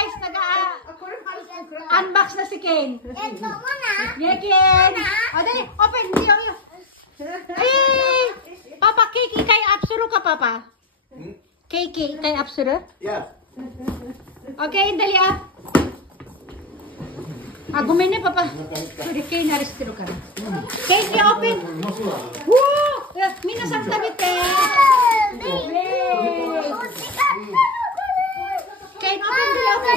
guys, unbox na si Ken. Yeah, Ken. O, dali, open. Hey! Papa, Kiki, kay Apsuro ka, Papa? Kiki, kay Apsuro? Yeah. Okay, dali gumini, Papa. Sorry, Ken, naristiro ka na. Kiki, open. Woo! Minasan tabite. Ken, open, dali, open.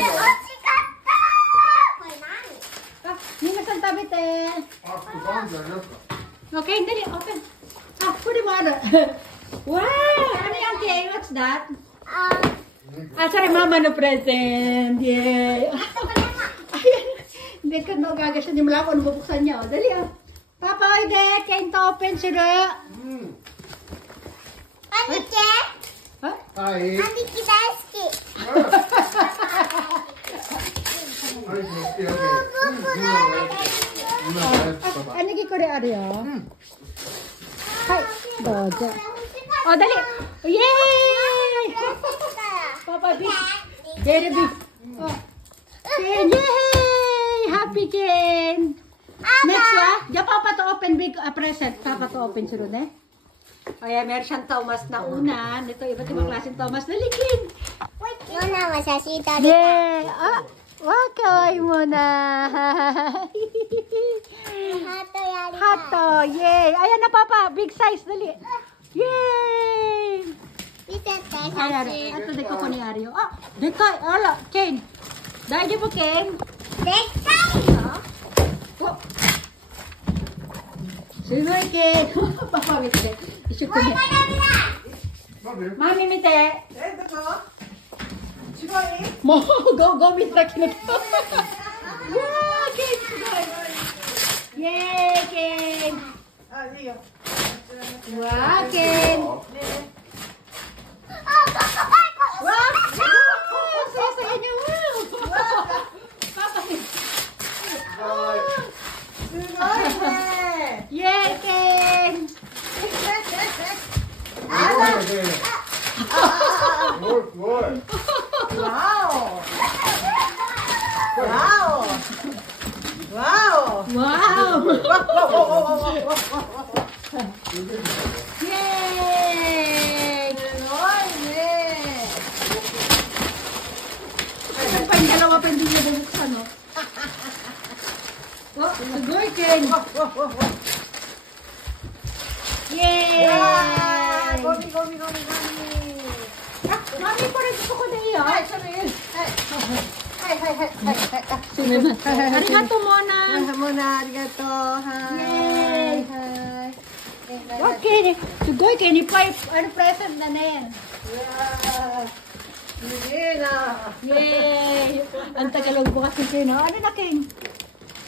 Minasan tabite. Okay, dali, open. Pwede mo ano. Wow! Ano yan, Kay? What's that? Sorry, Mama na present. Yay! Ayan. Hindi ka no, gagas na. Hindi mo lang ako nabubuksan niya. Dali, Papa, ide. Kay to open sila. Anike? Hi. Anike daisuki. Anike kore aru yo. Hai, dozo. Oh, dali. Yay! Papa, big. Very big. Oh. Ken, yay! Happy Ken. Next, ya Papa to open big present. Papa to open sila, ne? Kaya meron siyang Thomas na unan. Ito, iba't ibang klaseng Thomas. Dali, Ken. Muna, masasita dito. Yay! Wakay mo na. Hato yari ka. Hato, yay! Ayan na, Papa. Big size, dali. Yay! Isete, Ayan, sashi. ito, deko ko ni Ario. Dekay. Ala, Ken. Dahil mo, Ken. Dekai! Oh. Sinoy, Ken. Papa, mite. Isip ko niya. Mami, mite. Mo, go, mite. Wow, Ken, sinoy. Yay, Ken. Wow, Ken. Wow! Saya niya, wow! Papa, yay, Ken! More. Wow! Yay! Ay, dalawa pa hindi niya bubuksan, no? Oh, sugoy, Ken! Yay! Gomi. Mami, parang gusto ko na iyo. Arigato muna. Arigato. Yay! Okay, sugoy, Ken, ano present na yan? Yay! Ang tagalog bukas ng Ken. Ano na, Ken?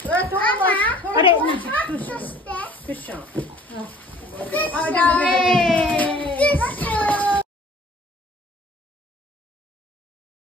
Mama, Pare, what to step? Cushion.